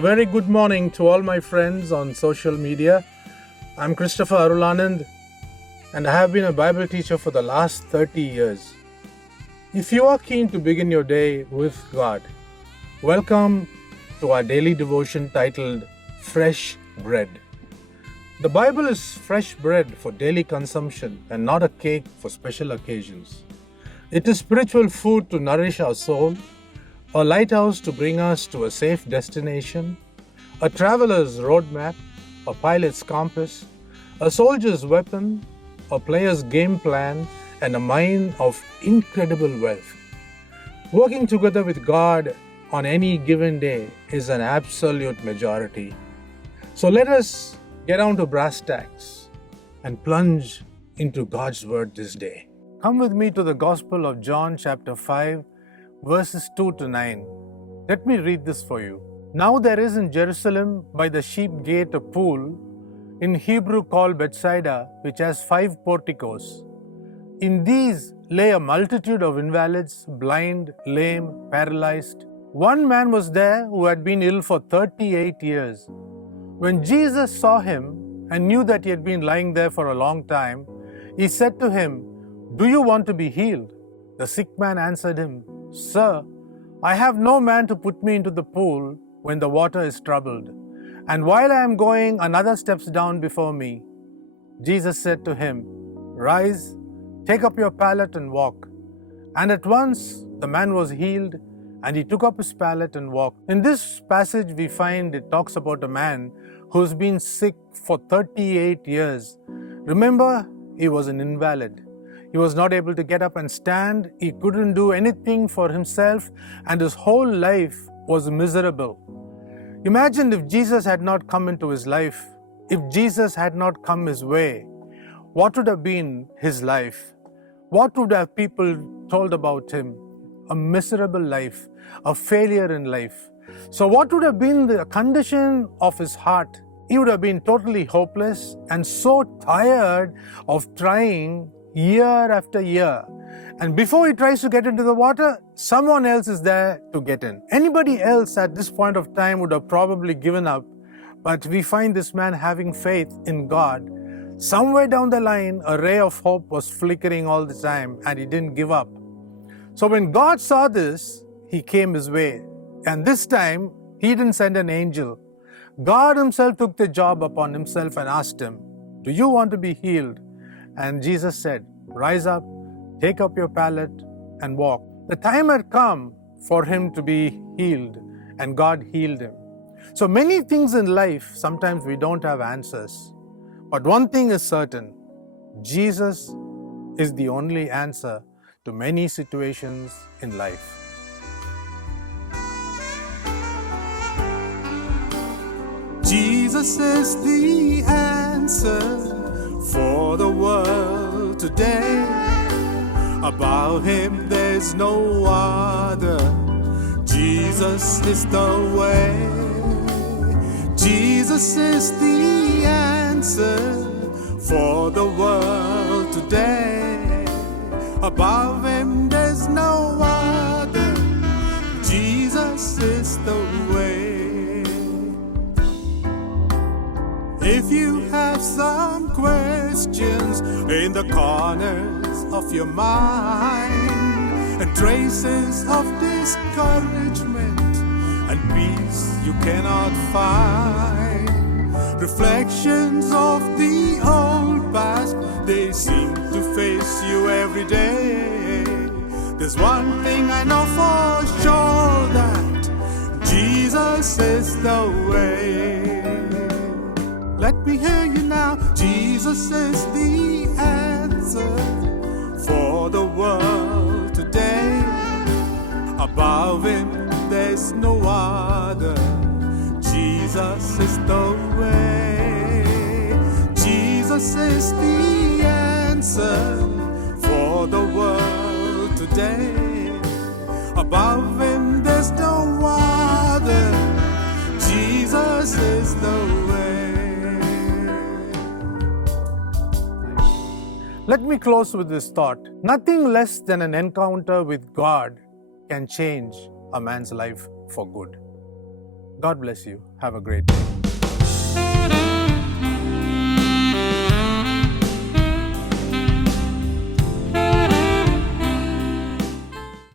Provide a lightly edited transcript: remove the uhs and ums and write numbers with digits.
A very good morning to all my friends on social media. I'm Christopher Arul and I have been a Bible teacher for the last 30 years. If you are keen to begin your day with God, welcome to our daily devotion titled Fresh Bread. The Bible is fresh bread for daily consumption and not a cake for special occasions. It is spiritual food to nourish our soul, a lighthouse to bring us to a safe destination, a traveler's roadmap, a pilot's compass, a soldier's weapon, a player's game plan, and a mine of incredible wealth. Working together with God on any given day is an absolute majority. So let us get down to brass tacks and plunge into God's Word this day. Come with me to the Gospel of John chapter 5, verses 2 to 9. Let me read this for you. Now there is in Jerusalem by the sheep gate a pool, in Hebrew called Bethsaida, which has 5 porticos. In these lay a multitude of invalids, blind, lame, paralyzed. One man was there who had been ill for 38 years. When Jesus saw him and knew that he had been lying there for a long time, he said to him, "Do you want to be healed?" The sick man answered him, "Sir, I have no man to put me into the pool when the water is troubled, and while I am going, another steps down before me." Jesus said to him, "Rise, take up your pallet and walk." And at once the man was healed, and he took up his pallet and walked. In this passage we find it talks about a man who's been sick for 38 years. Remember, he was an invalid. He was not able to get up and stand. He couldn't do anything for himself, and his whole life was miserable. Imagine if Jesus had not come into his life, if Jesus had not come his way, what would have been his life? What would have people told about him? A miserable life, a failure in life. So what would have been the condition of his heart? He would have been totally hopeless and so tired of trying year after year. And before he tries to get into the water, someone else is there to get in. Anybody else at this point of time would have probably given up. But we find this man having faith in God. Somewhere down the line, a ray of hope was flickering all the time, and he didn't give up. So when God saw this, he came his way. And this time, he didn't send an angel. God himself took the job upon himself and asked him, "Do you want to be healed?" And Jesus said, "Rise up, take up your pallet and walk." The time had come for him to be healed, and God healed him. So many things in life, sometimes we don't have answers. But one thing is certain, Jesus is the only answer to many situations in life. Jesus is the answer for the world today. Above him there's no other. Jesus is the way. Jesus is the answer for the world today. Above him there's no other. Jesus is the way. If you have some questions in the corners of your mind, and traces of discouragement and peace you cannot find, reflections of the old past, they seem to face you every day. There's one thing I know for sure, that Jesus is the way. Let me hear you now. Jesus is the answer for the world today. Above him there's no other. Jesus is the way. Jesus is the answer for the world today. Above him there's no other. Jesus is the way. Let me close with this thought. Nothing less than an encounter with God can change a man's life for good. God bless you. Have a great day.